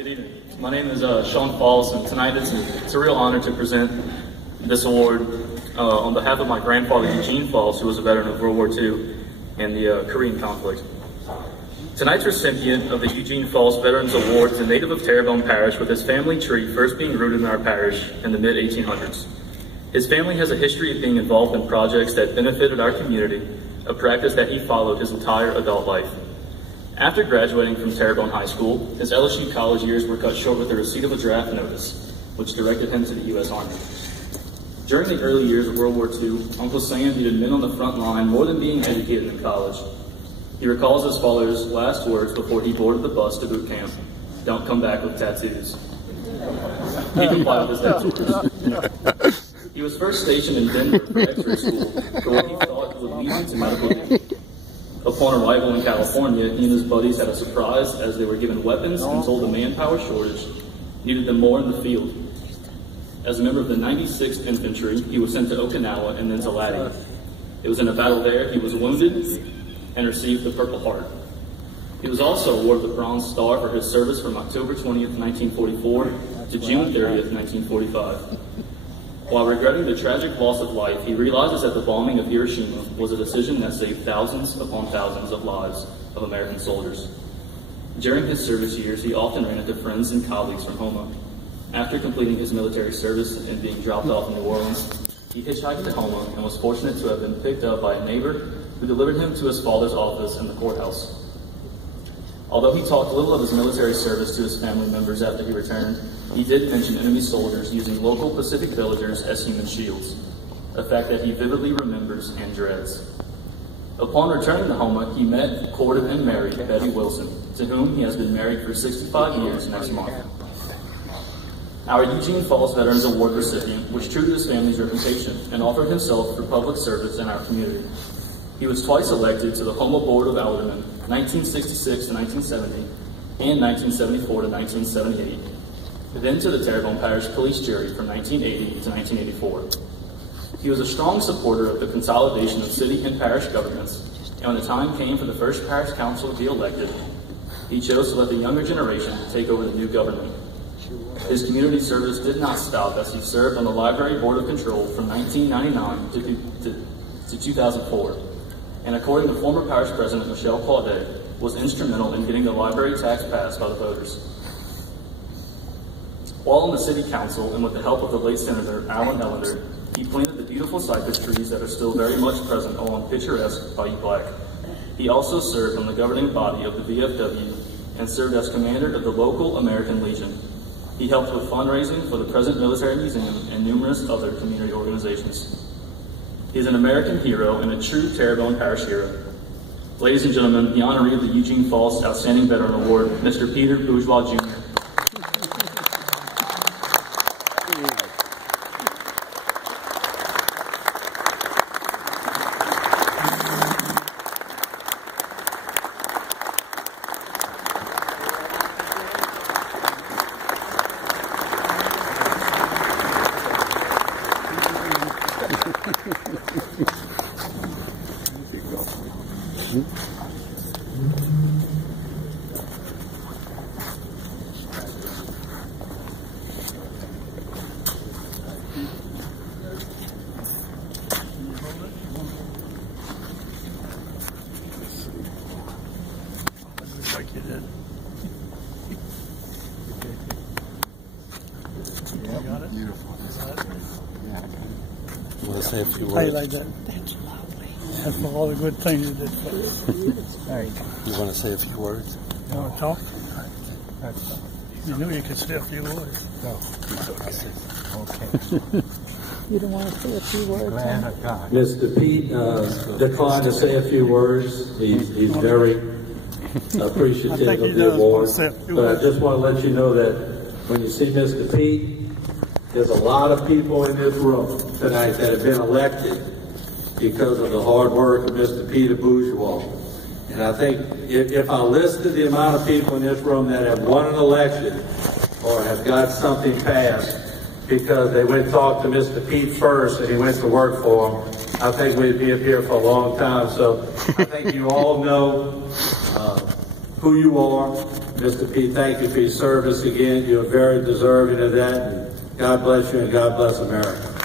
Good evening. My name is Sean Falls, and tonight it's a real honor to present this award on behalf of my grandfather, Eugene Falls, who was a veteran of World War II and the Korean conflict. Tonight's recipient of the Eugene Falls Veterans Award is a native of Terrebonne Parish, with his family tree first being rooted in our parish in the mid-1800s. His family has a history of being involved in projects that benefited our community, a practice that he followed his entire adult life. After graduating from Terrebonne High School, his LSU college years were cut short with the receipt of a draft notice, which directed him to the U.S. Army. During the early years of World War II, Uncle Sam needed men on the front line more than being educated in college. He recalls his father's last words before he boarded the bus to boot camp: "Don't come back with tattoos." He complied with his dad's orders. He was first stationed in Denver for X-ray school, for what he thought would lead him to medical duty. Upon arrival in California, he and his buddies had a surprise as they were given weapons and told the manpower shortage needed them more in the field. As a member of the 96th Infantry, he was sent to Okinawa and then to Laddie. It was in a battle there he was wounded and received the Purple Heart. He was also awarded the Bronze Star for his service from October 20th, 1944 to June 30th, 1945. While regretting the tragic loss of life, he realizes that the bombing of Hiroshima was a decision that saved thousands upon thousands of lives of American soldiers. During his service years, he often ran into friends and colleagues from Houma. After completing his military service and being dropped off in New Orleans, he hitchhiked to Houma and was fortunate to have been picked up by a neighbor who delivered him to his father's office in the courthouse. Although he talked little of his military service to his family members after he returned, he did mention enemy soldiers using local Pacific villagers as human shields, a fact that he vividly remembers and dreads. Upon returning to Houma, he met, courted, and married Betty Wilson, to whom he has been married for 65 years next month. Our Eugene Falls Veterans Award recipient was true to his family's reputation and offered himself for public service in our community. He was twice elected to the Houma Board of Aldermen, 1966 to 1970, and 1974 to 1978, then to the Terrebonne Parish Police Jury from 1980 to 1984. He was a strong supporter of the consolidation of city and parish governments, and when the time came for the first parish council to be elected, he chose to let the younger generation take over the new government. His community service did not stop as he served on the Library Board of Control from 1999 to 2004, and according to former parish president Michelle Claudet, was instrumental in getting the library tax passed by the voters. While on the city council, and with the help of the late Senator Alan Ellender, he planted the beautiful cypress trees that are still very much present along picturesque Bayou Black. He also served on the governing body of the VFW and served as commander of the local American Legion. He helped with fundraising for the present military museum and numerous other community organizations. He is an American hero and a true Terrebonne Parish hero. Ladies and gentlemen, the honoree of the Eugene Falls Outstanding Veteran Award, Mr. Peter Bourgeois, Jr. Like you did. Yeah, You got it? beautiful. Yeah. You want to say a few How you words? like that? That's lovely. That's for all the good things you did for us. There you go. You want to say a few words? You want to talk? You knew you could say a few words. No. Okay. You don't want to say a few words? Land of God. Mr. Pete declined to say a few words. He's very appreciative I think he of the does award. want to say a few But I words. just want to let you know that when you see Mr. Pete, there's a lot of people in this room tonight that have been elected because of the hard work of Mr. Peter Bourgeois. And I think if I listed the amount of people in this room that have won an election or have got something passed because they went and talked to Mr. Pete first and he went to work for him, I think we'd be up here for a long time. So I think you all know who you are. Mr. Pete, thank you for your service again. You're very deserving of that. God bless you and God bless America.